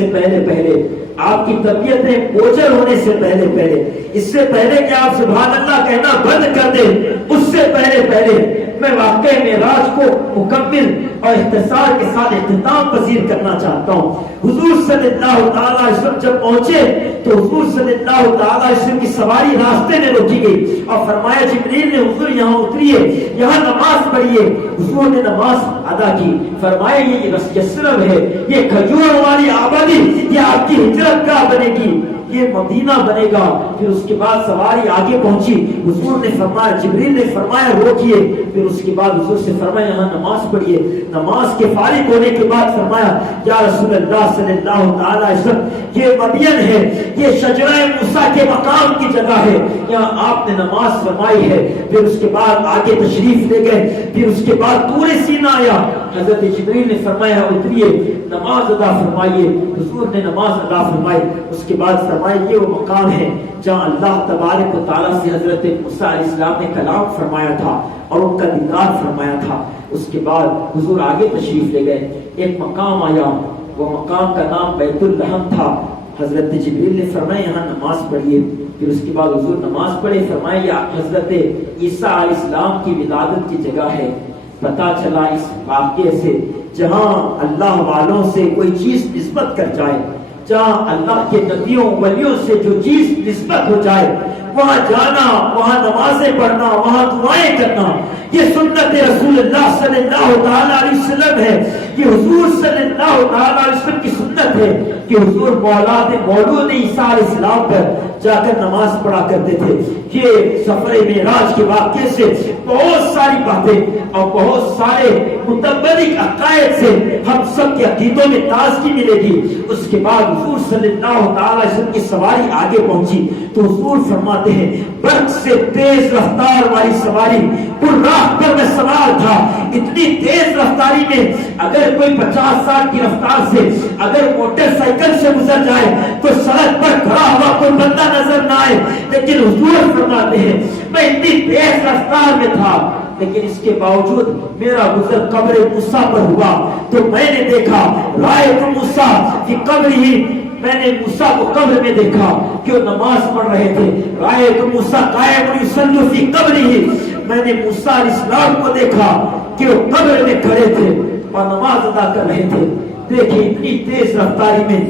سے پہلے آپ کی طبیعتیں بوجھل ہونے سے پہلے اس سے پہلے کہ آپ سبحان اللہ کہنا بند کر دیں، اس سے پہلے میں واقعہ معراج کو مکمل اور اختصار کے ساتھ اختتام پذیر کرنا چاہتا ہوں۔ حضور صلی اللہ تعالیٰ علیہ وسلم جب پہنچے تو حضور صلی اللہ تعالیٰ علیہ وسلم کی سواری راستے میں روکی گئی اور فرمایا جبریل نے حضور یہاں اتریے، یہاں نماز پڑھیے۔ حضور نے نماز ادا کی، فرمایا یہ یثرب ہے، یہ کھجور والی آبادی، یہ آپ کی ہجرت گاہ بنے گی، یہ مدینہ بنے گا۔ پھر اس کے بعد سواری آگے پہنچی، حضور نے فرمایا، جبریل نے فرمایا روکیے، پھر اس کے بعد حضور سے فرمایا یہاں نماز پڑھیے۔ نماز کے فارغ ہونے کے بعد فرمایا یا رسول اللہ صلی اللہ تعالی علیہ وسلم یہ مدین ہے، یہ شجرہ موسیٰ کے مقام کی جگہ ہے، یہاں آپ نے نماز فرمائی ہے۔ پھر اس کے بعد آگے تشریف لے گئے، پھر اس کے بعد طور سینہ آیا، حضرت جبریل نے فرمایا اتریے نماز ادا فرمائیے۔ حضور نے نماز ادا فرمائی، اس کے بعد فرمایا یہ وہ مقام ہے جہاں اللہ تبارک و تعالیٰ سے حضرت موسیٰ علیہ السلام نے کلام فرمایا تھا اور ان کا دیدار فرمایا تھا۔ اس کے بعد حضور آگے تشریف لے گئے، ایک مقام آیا، وہ مقام کا نام بیت الرحم تھا۔ حضرت جبریل نے فرمایا یہاں نماز پڑھیے، پھر اس کے بعد حضور نماز پڑھے، فرمایا یہ حضرت عیسیٰ علیہ السلام کی ولادت کی جگہ ہے۔ پتا چلا اس واقعے سے جہاں اللہ والوں سے کوئی چیز نسبت کر جائے، جہاں اللہ کے نبیوں ولیوں سے جو چیز نسبت ہو جائے، وہاں جانا، وہاں نمازیں پڑھنا، وہاں دعائیں کرنا، یہ سنت رسول اللہ صلی اللہ تعالیٰ علیہ وسلم ہے۔ یہ حضور صلی اللہ تعالیٰ علیہ وسلم کی سنت ہے کہ حضور مولود عیسیٰ علیہ السلام پر جا کر نماز پڑھا کرتے تھے۔ یہ سفر معراج کے واقعے سے بہت ساری باتیں اور بہت سارے متبرک عقائد سے ہم سب کے عقیدوں میں تازگی ملے گی۔ اس کے بعد حضور صلی اللہ تعالیٰ علیہ وسلم کی سواری آگے پہنچی تو حضور فرماتے ہیں برق سے تیز رفتار والی سواری پر راہ پر میں سوار تھا، اتنی تیز رفتاری میں اگر کوئی 50-60 کی رفتار سے اگر موٹر سائیکل سے گزر جائے تو سڑک پر کھڑا ہوا کوئی بندہ نظر نہ آئے، لیکن حضور فرماتے ہیں میں اتنی تیز رفتار میں تھا، لیکن اس کے باوجود میرا گزر قبر موسیٰ پر ہوا تو میں نے دیکھا رائے موسیٰ کی قبر ہی، میں نے موسیٰ کو قبر میں دیکھا کہ وہ نماز پڑھ رہے تھے۔ رائے موسیٰ قائم یصلی فی قبرہ، میں نے موسیٰ علیہ السلام کو دیکھا کہ وہ قبر میں کھڑے تھے اور نماز ادا کر رہے تھے۔ دیکھیں اتنی تیز رفتاری میں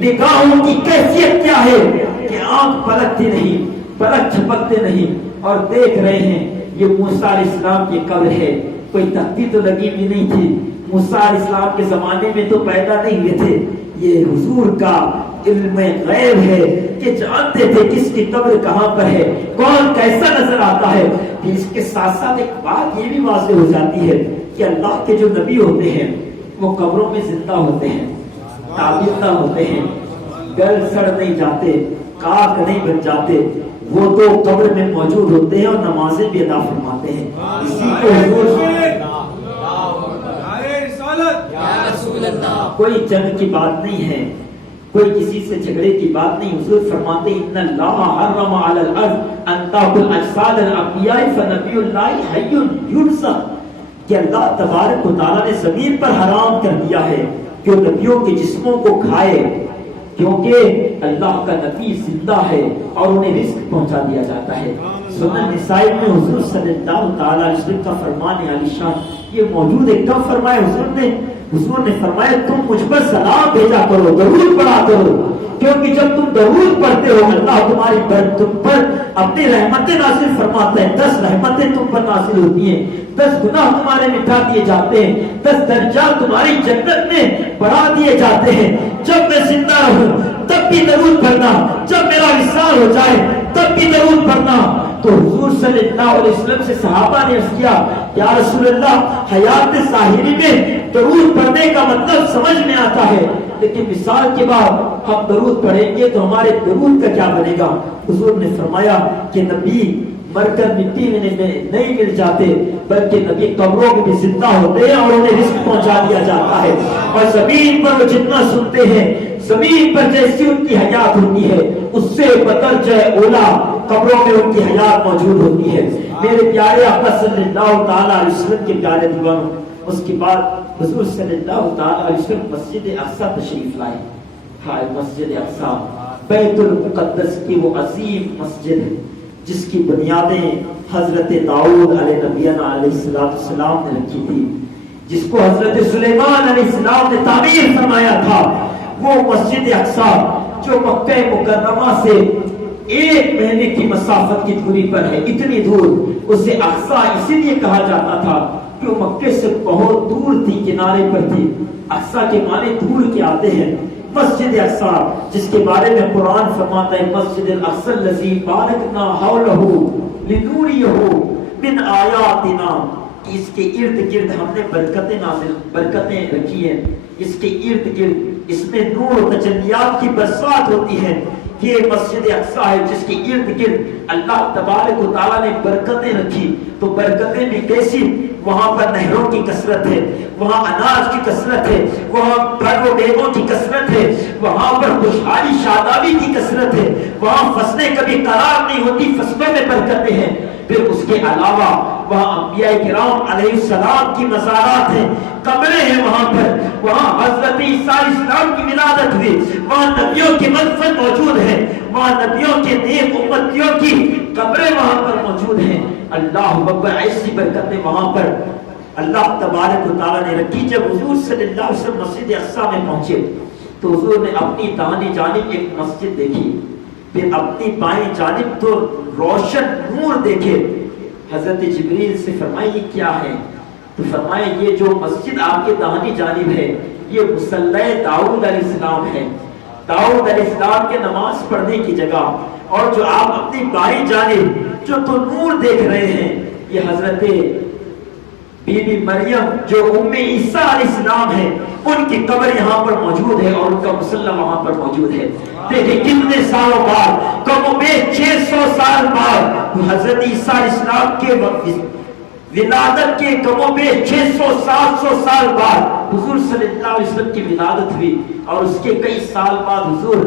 نگاہوں کی کیفیت کیا ہے کہ آنکھ پلکتی نہیں، پلک جھپکتے نہیں اور دیکھ رہے ہیں یہ موسیٰ علیہ السلام کی قبر ہے۔ کوئی تختی تو لگی بھی نہیں تھی، موسیٰ علیہ السلام کے زمانے میں تو پیدا نہیں ہوئے تھے۔ یہ حضور کا علم غیب ہے کہ جانتے تھے کس کی قبر کہاں پر ہے، کون کیسا نظر آتا ہے۔ پھر اس کے ساتھ ساتھ ایک بات یہ بھی واضح ہو جاتی ہے کہ اللہ کے جو نبی ہوتے ہیں وہ قبروں میں زندہ ہوتے ہیں، تابندہ ہوتے ہیں، گل سڑ نہیں جاتے، کاک نہیں بن جاتے، وہ تو قبر میں موجود ہوتے ہیں اور نمازیں بھی ادا فرماتے ہیں۔ اسی کو حضور کوئی جنگ کی بات نہیں ہے، کوئی کسی سے جھگڑے کی بات نہیں۔ حضور فرماتے ہیں ان اللہ حرم علی الارض ان تاکل اجساد الانبیاء فنبی اللہ حی یرزق، کہ اللہ تبارک و تعالیٰ نے زمین پر حرام کر دیا ہے کہ وہ نبیوں کے جسموں کو کھائے، کیونکہ اللہ کا نبی زندہ ہے اور انہیں رزق پہنچا دیا جاتا ہے۔ سنن نسائی میں حضور صلی اللہ تعالیٰ علیہ وسلم کا فرمان عالی شان یہ موجود ہے۔ کب فرمایا حضور نے فرمایا تم مجھ پر سلام بھیجا کرو، درود پڑھا کرو، کیونکہ جب تم درود پڑھتے ہو اللہ تم پر اپنی رحمتیں نازل فرماتا ہے۔ 10 رحمتیں تم پر نازل ہوتی ہیں، 10 گناہ تمہارے مٹا دیے جاتے ہیں، 10 درجات تمہاری جنت میں بڑھا دیے جاتے ہیں۔ جب میں زندہ رہوں تب بھی درود پڑھنا، جب میرا وصال ہو جائے تب بھی درود پڑھنا۔ تو حضور صلی اللہ علیہ وسلم سے صحابہ نے عرض کیا یا رسول اللہ حیات ظاہری میں درود پڑھنے کا مطلب سمجھ میں آتا ہے، لیکن وصال کے بعد ہم درود پڑھیں گے تو ہمارے درود کا کیا بنے گا؟ حضور نے فرمایا کہ نبی مر کر مٹی میں نہیں مل جاتے، بلکہ نبی قبروں میں بھی زندہ ہوتے ہیں اور انہیں رزق پہنچا دیا جاتا ہے، اور زمین پر وہ جتنا سنتے ہیں، زمین پر جیسی ان کی حیات ہوتی ہے اس سے بدرجہ اولا قبروں میں ان کی حیات موجود ہوتی ہے۔ میرے پیارے آقا صلی اللہ تعالیٰ علیہ وسلم کے پیارے دیوانوں، اس کے بعد حضور صلی اللہ تعالیٰ علیہ وسلم مسجد اقصی تشریف لائے، ہائے مسجد اقصی بیت المقدس کی وہ عظیم مسجد ہے جس کی بنیادیں حضرت داؤد علیہ نبینا علیہ السلام نے رکھی تھی، جس کو حضرت سلیمان علیہ السلام نے تعمیر فرمایا تھا، وہ مسجد اقصی جو مکہ مکرمہ سے 1 مہینے کی مسافت کی دوری پر ہے، اتنی دور اسے اقصی اسی لیے کہا جاتا تھا کہ وہ مکے سے بہت دور تھی، کنارے پر تھی۔ اقصی کے معنی دور کے آتے ہیں۔ مسجد اقصی جس کے بارے میں قرآن فرماتا ہے مسجد الاقصی الذی بارکنا حولہ لنوریہ من آیاتنا، اس کے ارد گرد ہم نے برکتیں رکھی ہیں، اس کے ارد گرد اس میں نور و تجلیات کی برسات ہوتی ہے۔ یہ مسجد اقصی ہے جس کے ارد گرد اللہ تبارک و تعالیٰ نے برکتیں رکھی، تو برکتیں بھی کیسی؟ وہاں پر نہروں کی کثرت ہے، وہاں اناج کی کثرت ہے، وہاں پھل و میووں کی کثرت ہے، وہاں پر خوشحالی شادابی کی کثرت ہے، وہاں فصلیں کبھی قرار نہیں ہوتی، فصلوں میں برکتیں ہیں۔ پھر اس کے علاوہ وہاں انبیاء کرام علیہ السلام کی مزارات ہیں، قبریں ہیں وہاں پر، وہاں حضرت عیسیٰ علیہ السلام کی ولادت ہوئی، وہاں نبیوں کی مدفن موجود ہے، وہاں نبیوں کے نیک امتیوں کی قبریں وہاں پر موجود ہیں۔ اللہ اکبر، ایسی برکتیں وہاں پر اللہ تبارک و تعالیٰ نے رکھی۔ جب حضور صلی اللہ علیہ وسلم مسجد اقصی میں پہنچے تو حضور نے اپنی داہنی جانب ایک مسجد دیکھی، پھر اپنی بائیں جانب تو روشن نور دیکھے۔ حضرت جبریل سے فرمایا یہ کیا ہے؟ تو فرمایا یہ جو مسجد آپ کے داہنی جانب ہے یہ مصلی داؤد علیہ السلام ہے، داؤد علیہ السلام کے نماز پڑھنے کی جگہ، اور جو آپ اپنی بائیں جانب جو تو نور دیکھ رہے ہیں یہ حضرت بی بی مریم جو ام عیسیٰ علیہ السلام ہے ان کی قبر یہاں پر موجود ہے اور ان کا مصلی وہاں پر موجود ہے۔ دیکھیں کتنے سالوں بعد، کم و بیش 600 سال بعد حضرت عیسیٰ علیہ السلام کے ولادت کے کم و بیش 600-700 سال بعد حضور صلی اللہ علیہ وسلم کی ولادت ہوئی، اور اس کے کئی سال بعد حضور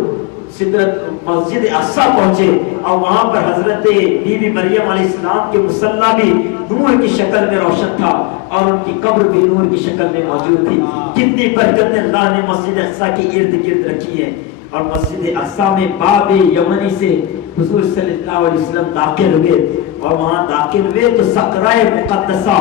مسجد اقصی پہنچے، اور وہاں پر حضرت بی بی مریم علیہ السلام کے مصلی بھی نور کی شکل میں روشن تھا اور ان کی قبر بھی نور کی شکل میں موجود تھی۔ کتنی برکتیں اللہ نے مسجد اقصی کے ارد گرد رکھی ہیں۔ اور مسجد اقصی میں باب یمنی سے حضور صلی اللہ علیہ وسلم داخل ہوئے، اور وہاں داخل ہوئے تو سقرۂ مقدسہ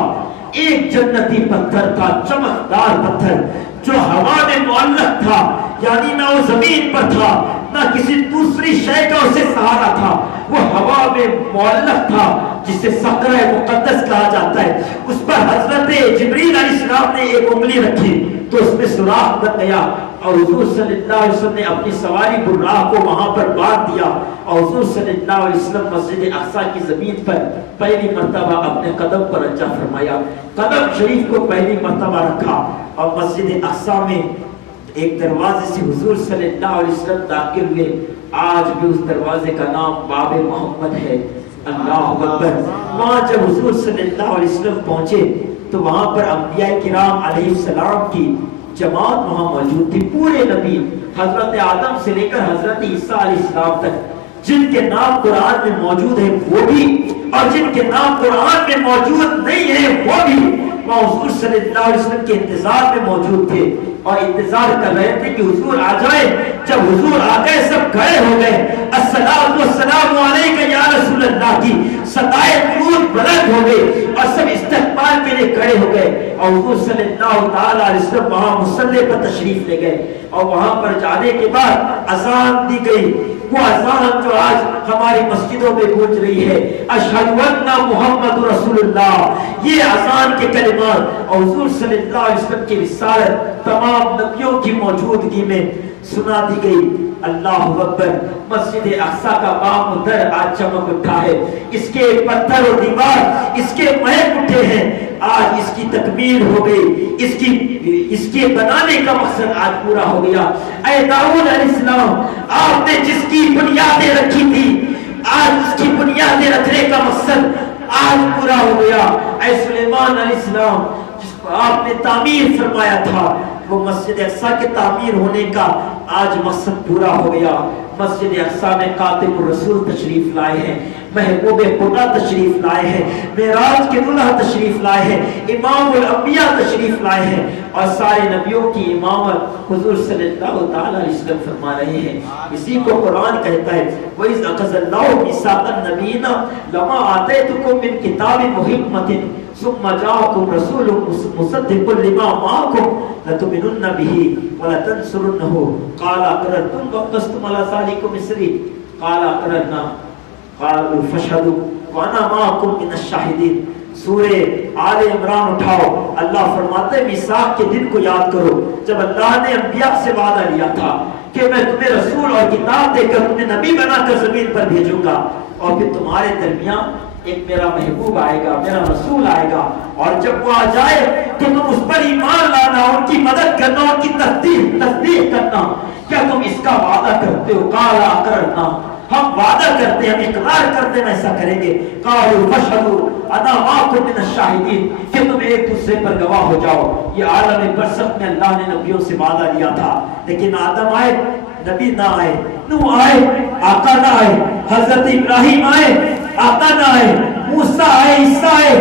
ایک جنتی پتھر تھا، چمکدار پتھر جو ہوا میں معلق تھا، یعنی نہ وہ زمین پر تھا نہ کسی دوسری شے کا اسے سہارا تھا، وہ ہوا میں معلق تھا جسے سقرۂ مقدس کہا جاتا ہے۔ اس پر حضرت جبریل علیہ السلام نے ایک انگلی رکھی تو اس میں سوراخ بن گیا، اور حضور صلی اللہ علیہ وسلم نے اپنی سواری براق کو وہاں پر باندھ دیا، اور حضور صلی اللہ علیہ وسلم مسجد اقصی کی زمین پر پہلی مرتبہ اپنے قدم پر رجع فرمایا، قدم شریف کو پہلی مرتبہ رکھا، اور مسجد اقصی میں ایک دروازے سے حضور صلی اللہ علیہ وسلم داخل ہوئے۔ آج بھی اس دروازے کا نام باب محمد ہے۔ اللہ اکبر۔ وہاں جب حضور صلی اللہ علیہ وسلم پہنچے تو وہاں پر انبیاء کرام علیہ السلام کی جماعت وہاں موجود تھی، پورے نبی حضرت آدم سے لے کر حضرت عیسیٰ علیہ السلام تک، جن کے نام قرآن میں موجود ہیں وہ بھی، اور جن کے نام قرآن میں موجود نہیں ہیں وہ بھی وہاں حضور صلی اللہ علیہ وسلم کے انتظار میں موجود تھے، اور انتظار کر رہے تھے کہ حضور آ جائے۔ جب حضور آ گئے سب کھڑے ہو گئے، السلام والسلام علیکہ یا رسول اللہ کی صدائے درود بلند ہو گئے، اور سب استقبال کے لیے کھڑے ہو گئے، اور حضور صلی اللہ تعالی علیہ وسلم وہاں مصلی پر تشریف لے گئے، اور وہاں پر جانے کے بعد اذان دی گئی، وہ اذان جو آج ہماری مسجدوں میں گونج رہی ہے، اشہد ان محمد رسول اللہ، یہ اذان کے کلمات، اور حضور صلی اللہ علیہ وسلم کی رسالت تمام نبیوں کی موجودگی میں سنا دی گئی۔ اللہ اکبر۔ مسجد اقصی کا بام و در آج چمک اٹھا ہے، اس کے پتھر و دیوار اس کے مہک اٹھے ہیں، آج اس کی تکمیل ہو گئی، اس کے بنانے کا مقصد آج پورا ہو گیا۔ اے داؤد علیہ السلام، آپ نے جس کی بنیادیں رکھی تھی، آج اس کی بنیادیں رکھنے کا مقصد آج پورا ہو گیا۔ اے سلیمان علیہ السلام، جس کو آپ نے تعمیر فرمایا تھا، وہ مسجد اقصی کے تعمیر ہونے کا آج مقصد پورا ہو گیا۔ مسجد اقصی میں کاتب الرسول تشریف لائے ہیں، محبوب خدا تشریف لائے ہیں، معراج کے دلہا تشریف لائے ہیں، امام الانبیاء تشریف لائے ہیں، اور سارے نبیوں کی امامت حضور صلی اللہ تعالیٰ علیہ وسلم فرما رہے ہیں۔ اسی کو قرآن کہتا ہے وَإِذْ أَخَذَ اللَّهُ مِيثَاقَ النَّبِيِّينَ لَمَا آتَيْتُكُم مِّن كِتَابٍ وَحِكْمَةٍ ثُمَّ جَاءَكُمْ رَسُولٌ مُصَدِّقٌ لِّمَا مَعَكُمْ لَتُؤْمِنُنَّ بِهِ وَلَتَنصُرُنَّهُ قَالَ أَقْرَرْتُمْ وَأَخْلَصْتُمْ عَلَىٰ ذَٰلِكُمْ إِصْرِي قَالَ أَقْرَرْنَا قَالُوا فَاشْهَدُوا وَأَنَا مَعَكُمْ مِنَ الشَّاهِدِينَ۔ سورہ آل عمران اٹھاؤ، اللہ فرماتے ہیں میثاق کے دن کو یاد کرو جب اللہ نے انبیاء سے وعدہ لیا تھا کہ میں تمہیں رسول اور کتاب دے کر تمہیں نبی بنا کر زمین پر بھیجوں گا، اور پھر تمہارے درمیان ایک میرا محبوب آئے گا، میرا رسول آئے گا، اور جب وہ آ جائے تو تم اس پر ایمان لانا، ان کی مدد کرنا، ان کی تصدیق کرنا۔ کیا تم اس کا وعدہ کرتے ہو؟ قال اقررنا، ہم وعدہ کرتے ہیں، ہم اقرار کرتے ہیں ایسا کریں گے۔ قالوا فاشهدوا انا معكم من الشاهدين، کہ تم ایک دوسرے پر گواہ ہو جاؤ۔ یہ عالم برزخ میں اللہ نے نبیوں سے وعدہ لیا تھا، لیکن آدم آئے نبی نہ آئے، نوح آئے آقا نہ آئے، حضرت ابراہیم آئے آقا نہ آئے، موسیٰ آئے، عیسیٰ آئے،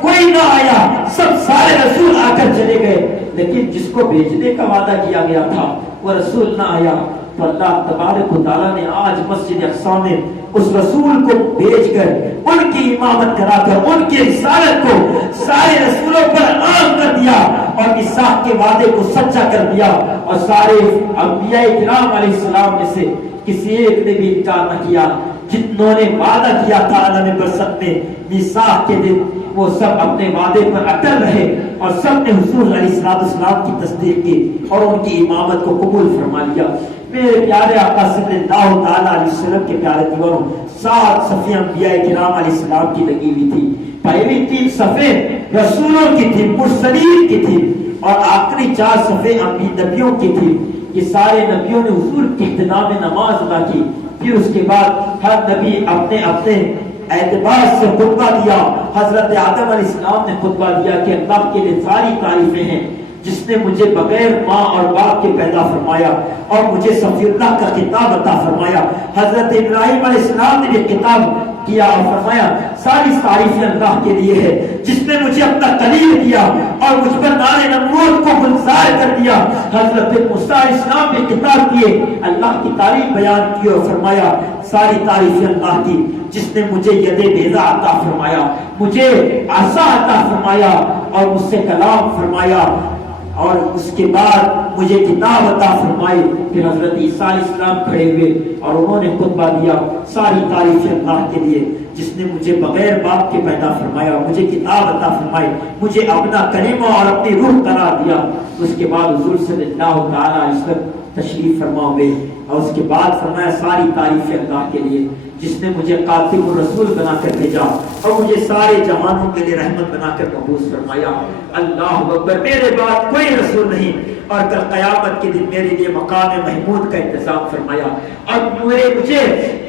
کوئی نہ آیا، سب سارے رسول آ کر چلے گئے، لیکن جس کو بھیجنے کا وعدہ کیا گیا تھا وہ رسول نہ آیا۔ تو اللہ تبارک و تعالیٰ نے آج مسجد اقصی میں اس رسول کو بھیج کر ان کی امامت کرا کر ان کی رسالت کو سارے رسولوں پر عام کر دیا، اور میثاق کے وعدے کو سچا کر دیا، اور سارے انبیاء کرام علیہ السلام میں سے کسی ایک نے بھی انکار نہ کیا۔ جنہوں نے وعدہ کیا تھا عالم برزخ میں میثاق کے دن، وہ سب اپنے وعدے پر اٹل رہے، اور سب نے حضور علیہ السلام کی تصدیق کی اور ان کی امامت کو قبول فرما لیا۔ میرے پیارے آقا صلی اللہ تعالیٰ علیہ وسلم کے پیارے دیواروں، 7 صفیں انبیاء کرام علیہ السلام کی لگی ہوئی تھی۔ پہلی 3 صفیں رسولوں کی تھی، مرسلین کی تھی، اور آخری 4 صفیں نبیوں کی تھی۔ یہ سارے نبیوں نے حضور کی ابتدا میں نماز ادا کی، پھر اس کے بعد ہر نبی اپنے اپنے اعتبار سے خطبہ دیا۔ حضرت آدم علیہ السلام نے خطبہ دیا کہ اللہ کے لیے ساری تعریفیں ہیں جس نے مجھے بغیر ماں اور باپ کے پیدا فرمایا اور مجھے صفی اللہ کا خطاب عطا فرمایا۔ حضرت ابراہیم علیہ السلام نے بھی خطاب کیا اور فرمایا ساری تعریفیں اللہ کے لیے ہے جس نے مجھے اپنا کلیم کیا اور مجھ پر نار نمرود کو گلزار کر دیا۔ حضرت موسیٰ علیہ السلام نے خطاب کیے، اللہ کی تعریف بیان کی اور فرمایا ساری تعریفیں اللہ کی جس نے مجھے ید بیضا عطا فرمایا، مجھے عصا عطا فرمایا اور مجھ سے کلام فرمایا، اور اس کے بعد مجھے کتاب عطا فرمائی۔ پھر حضرت عیسیٰ علیہ السلام کھڑے ہوئے اور انہوں نے خطبہ دیا ساری تعریفیں اللہ کے لیے جس نے مجھے بغیر باپ کے پیدا فرمایا، مجھے کتاب عطا فرمائی، مجھے اپنا کلمہ اور اپنی روح قرار دیا۔ اس کے بعد حضور صلی اللہ تعالیٰ علیہ وسلم تشریف فرما ہوئے اور اس کے بعد فرمایا ساری تعریفیں اللہ کے لیے جس نے مجھے خاتم الرسول بنا کر بھیجا اور مجھے سارے جہانوں کے لیے رحمت بنا کر مبعوث فرمایا۔ اللہ اکبر، میرے بعد کوئی رسول نہیں، اور کل قیامت کے دن میرے لیے مقام محمود کا انتظام فرمایا اور مجھے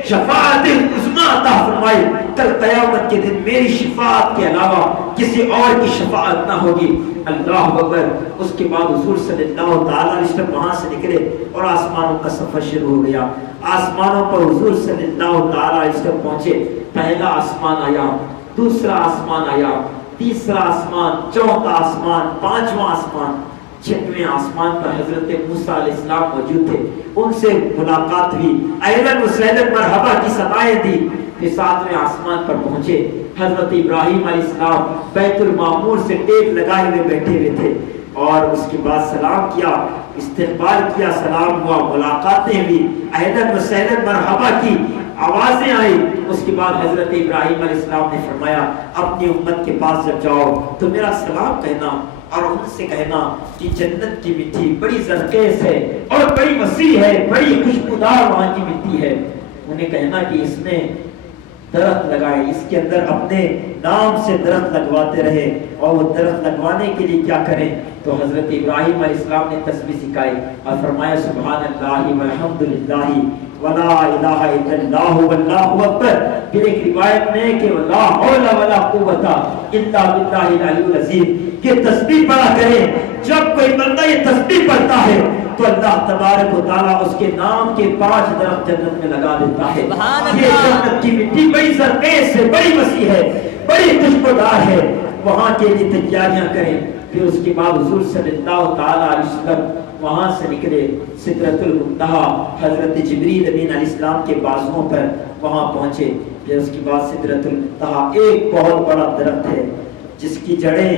شفاعت عظمیٰ عطا فرمائی۔ کل قیامت کے دن میری شفاعت کے علاوہ کسی اور کی شفاعت نہ ہوگی۔ اللہ اکبر۔ اس کے بعد حضور صلی اللہ تعالیٰ علیہ وسلم وہاں سے نکلے اور آسمانوں کا سفر شروع ہو گیا۔ آسمانوں پر حضور صلی اللہ تعالیٰ علیہ وسلم پہنچے۔ پہلا آسمان آیا، دوسرا آسمان آیا، تیسرا آسمان، چوتھا آسمان، پانچواں آسمان، چھٹویں آسمان پر حضرت موسیٰ علیہ السلام موجود تھے، ان سے ملاقات ہوئی، اہلاً و سہلاً مرحبا کی صدائیں دی۔ پھر 7ویں آسمان پر پہنچے، حضرت ابراہیم علیہ السلام بیت المعمور سے ٹیک لگائے ہوئے بیٹھے ہوئے تھے، اور اس کے بعد سلام کیا، استقبال کیا، سلام ہوا، ملاقاتیں ہوئی، اہلاً و سہلاً مرحبا کی آوازیں آئی۔ اس کے بعد حضرت ابراہیم علیہ السلام نے فرمایا اپنی امت کے پاس جب جاؤ تو میرا سلام کہنا اور ان سے کہنا کہ جنت کی مٹی بڑی زرخیز ہے اور بڑی وسیع ہے، بڑی خوشبودار وہاں کی مٹی ہے۔ انہیں کہنا کہ اس میں درخت لگائے، اس کے اندر اپنے نام سے درخت لگواتے رہے، اور وہ درخت لگوانے کے لیے کیا کریں؟ تو حضرت ابراہیم علیہ السلام نے تسبیح سکھائی اور فرمایا سبحان اللہ والحمد للہ ولا الہ الا اللہ واللہ اکبر۔ پھر ایک روایت میں کہ لا حول ولا قوت الا باللہ العلی العظیم، یہ تسبیح پڑھا کریں۔ جب کوئی بندہ یہ تسبیح پڑھتا ہے تو اللہ تبارک و تعالیٰ اس کے نام کے 5 درخت جنت میں لگا دیتا ہے۔ یہ جنت کی مٹی بڑی زرخیز ہے، بڑی وسیع ہے، بڑی خوشبودار ہے، وہاں کے لیے تیاریاں کریں۔ پھر اس کے بعد حضور صلی اللہ تعالیٰ علیہ وسلم وہاں سے نکلے، سدرۃ المنتہا حضرت جبریل امین علیہ السلام کے بازوؤں پر وہاں پہنچے۔ پھر اس کے بعد سدرۃ المنتہا ایک بہت بڑا درخت ہے جس کی جڑیں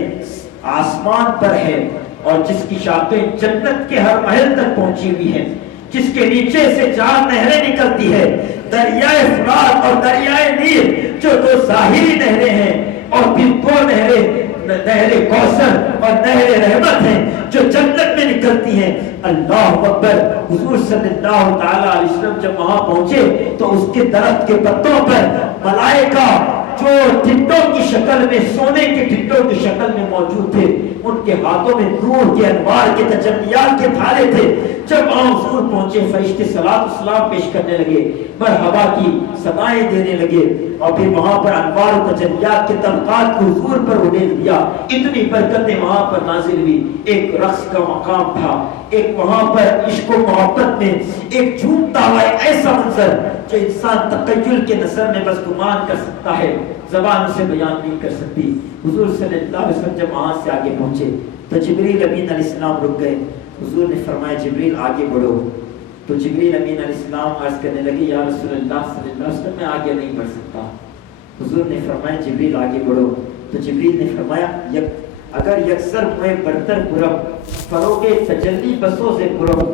آسمان پر ہے اور جس کی شاخیں جنت کے ہر محل تک پہنچی ہوئی ہیں، جس کے نیچے سے 4 نہریں نکلتی ہے، دریائے فرات اور دریائے نیل، جو 2 ظاہری نہریں ہیں، اور پھر 2 نہریں، نہر کوثر اور نہر رحمت ہیں جو جنت میں نکلتی ہیں۔ اللہ اکبر۔ حضور صلی اللہ تعالی علیہ وسلم جب وہاں پہنچے تو اس کے درخت کے پتوں پر ملائکہ جو ٹھٹوں کی شکل میں، سونے کے ٹھٹوں کی شکل میں موجود تھے، ان کے ہاتھوں میں نور کے انوار کے تجلیات کے تھالے تھے۔ جب وہاں حضور پہنچے، فرشتے صلاۃ و سلام پیش کرنے لگے، مرحبا کی صدائیں دینے لگے، اور پھر وہاں پر انوار و تجلیات کے طبقات کو حضور پر اڈیل دیا۔ اتنی برکتیں وہاں پر نازل ہوئی۔ ایک رقص کا مقام تھا، ایک وہاں پر عشق و محبت میں ایک جھومتا ہوا ایسا منظر جو انسان تخیل کے نظر میں بس گمان کر سکتا ہے، زبان اسے بیان نہیں کر سکتی۔ حضور صلی اللہ علیہ وسلم جب وہاں سے آگے پہنچے تو جبریل امین علیہ السلام رک گئے۔ حضور نے فرمایا جبریل آگے بڑھو۔ تو جبریل امین علیہ السلام عرض کرنے لگے یا رسول اللہ صلی اللہ علیہ وسلم میں آگے نہیں بڑھ سکتا۔ حضور نے فرمایا جبریل آگے بڑھو۔ تو جبریل نے فرمایا اگر یکسر میں برتر پرم فروغ تجلی بسوں سے پرم۔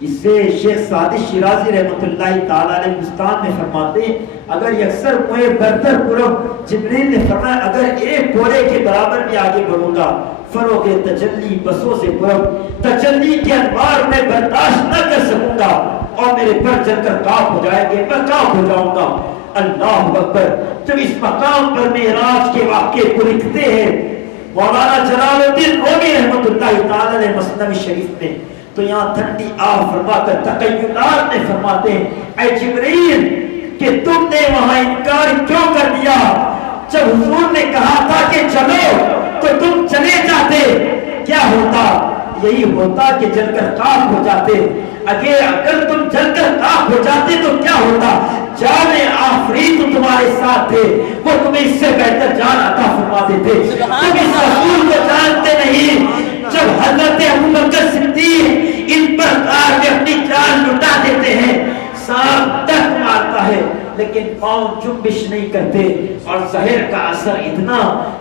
اس سے شیخ سعدی شیرازی رحمۃ اللہ تعالی علیہ بستان میں فرماتے ہیں اگر یکسر میں برتر پرم، جبریل نے فرمایا اگر ایک گھوڑے کے برابر بھی آگے بڑھوں گا، فروغ تجلی بسوں سے پرم، تجلی کے انوار میں برداشت نہ کر سکوں گا اور میرے پر چل کر کاف ہو جائیں گے، میں کاف ہو جاؤں گا۔ اللہ اکبر۔ جب اس مقام پر معراج کے واقعے کو لکھتے ہیں مولانا جلال الدین رومی رحمۃ اللہ تعالی علیہ مثنوی شریف میں، تو یہاں ٹھنڈی آہ فرما کر تخیلات میں فرماتے ہیں اے جبریل کہ تم نے وہاں انکار کیوں کر دیا؟ جب حضور نے کہا تھا کہ چلو تو تم چلے جاتے، کیا ہوتا؟ یہی ہوتا کہ جل کر خاک ہو جاتے۔ اگر تم جل کر خاک ہو جاتے تو کیا ہوتا؟ جان آفریت تمہارے ساتھ تھے، وہ تمہیں اس سے بہتر جان عطا فرما دیتے۔ تم اس رسول کو جانتے نہیں، جب حضرت ابوبکر صدیق ان پر کار میں اپنی جان لٹا دیتے ہیں، سانپ تک مارتا ہے لیکن پاؤں جنبش نہیں کرتے، اور زہر کا اثر اتنا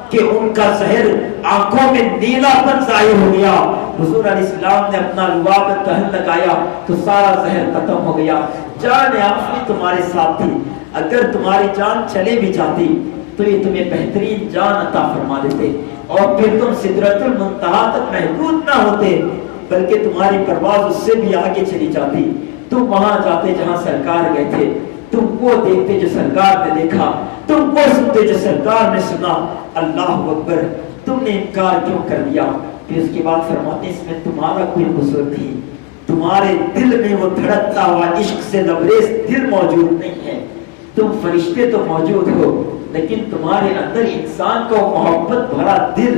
کہ ان کا زہر آنکھوں میں نیلا پن ظاہر ہو گیا۔ حضور علیہ السلام نے اپنا لباب دہن لگایا تو سارا زہر ختم ہو گیا۔ جان آفری تمہارے ساتھ تھی، اگر تمہاری جان چلے بھی جاتی تو یہ تمہیں بہترین جان عطا فرما دیتے، اور پھر تم سدرۃ المنتہا تک محدود نہ ہوتے بلکہ تمہاری پرواز اس سے بھی آگے چلی جاتی۔ تم وہاں جاتے جہاں سرکار گئے تھے، تم وہ دیکھتے جو سرکار نے دیکھا، تم وہ سنتے جو سرکار نے سنا۔ اللہ اکبر۔ تم نے انکار کیوں کر دیا؟ پھر اس کے بعد فرماتے اس میں تمہارا کوئی قصور نہیں، تمہارے دل میں وہ دھڑکتا ہوا عشق سے لبریز دل موجود نہیں ہے۔ تم فرشتے تو موجود ہو لیکن تمہارے اندر انسان کا محبت بھرا دل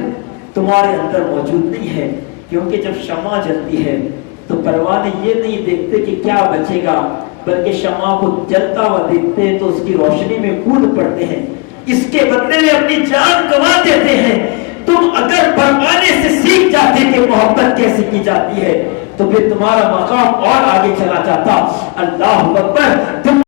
تمہارے اندر موجود نہیں ہے، کیونکہ جب شمع جلتی ہے تو پروانے یہ نہیں دیکھتے کہ کیا بچے گا، بلکہ شمع کو جلتا ہوا دیکھتے ہیں تو اس کی روشنی میں کود پڑتے ہیں، اس کے بدلے میں اپنی جان گنوا دیتے ہیں۔ تم اگر پروانے سے سیکھ جاتے کہ محبت کیسے کی جاتی ہے تو پھر تمہارا مقام اور آگے چلا جاتا۔ اللہ اکبر۔